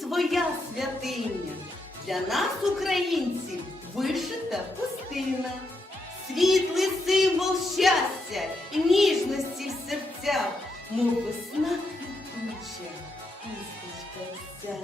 своя святиня. Для нас, українців, вишита пустина. Світлий символ щастя і ніжності в серцях, мов весна і куча, містечка вся.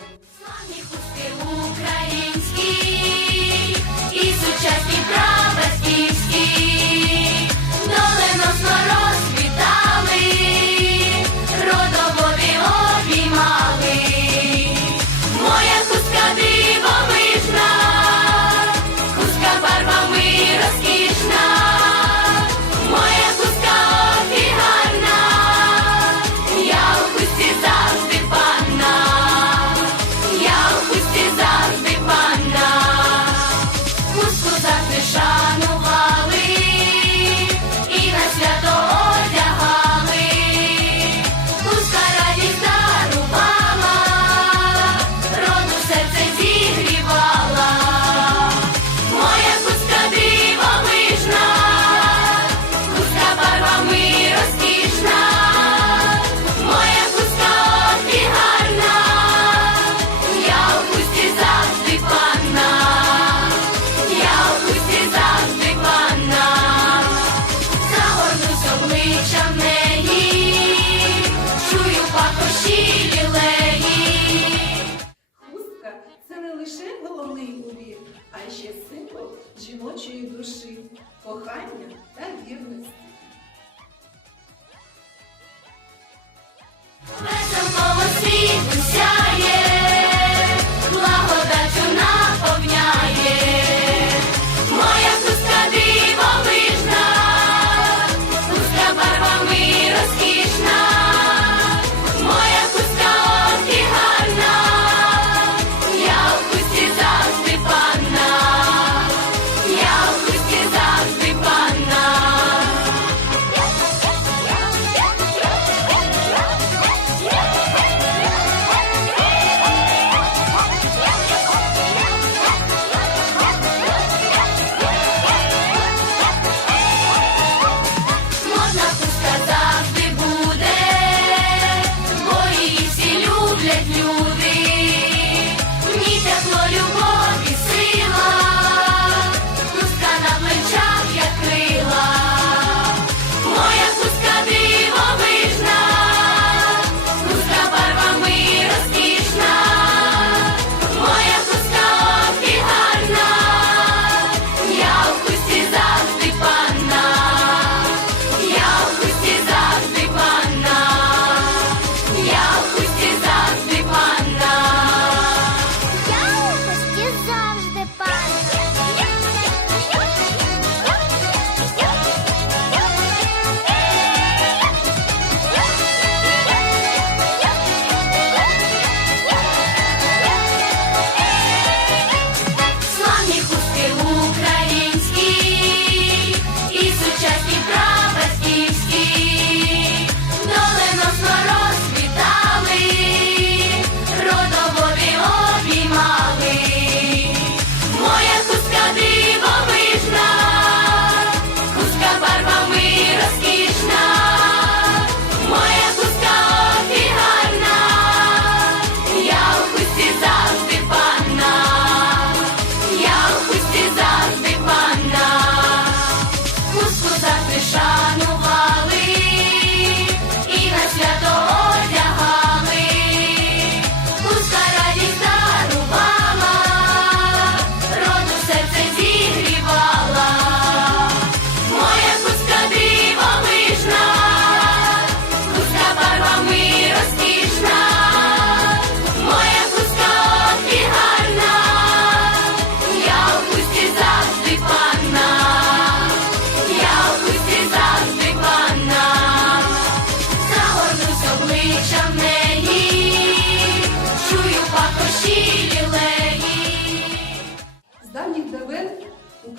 а ще символ жіночої душі, кохання та вірності.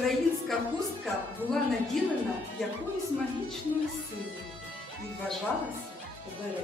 українська хустка була наділена якоюсь магічною силою і вважалася оберегом.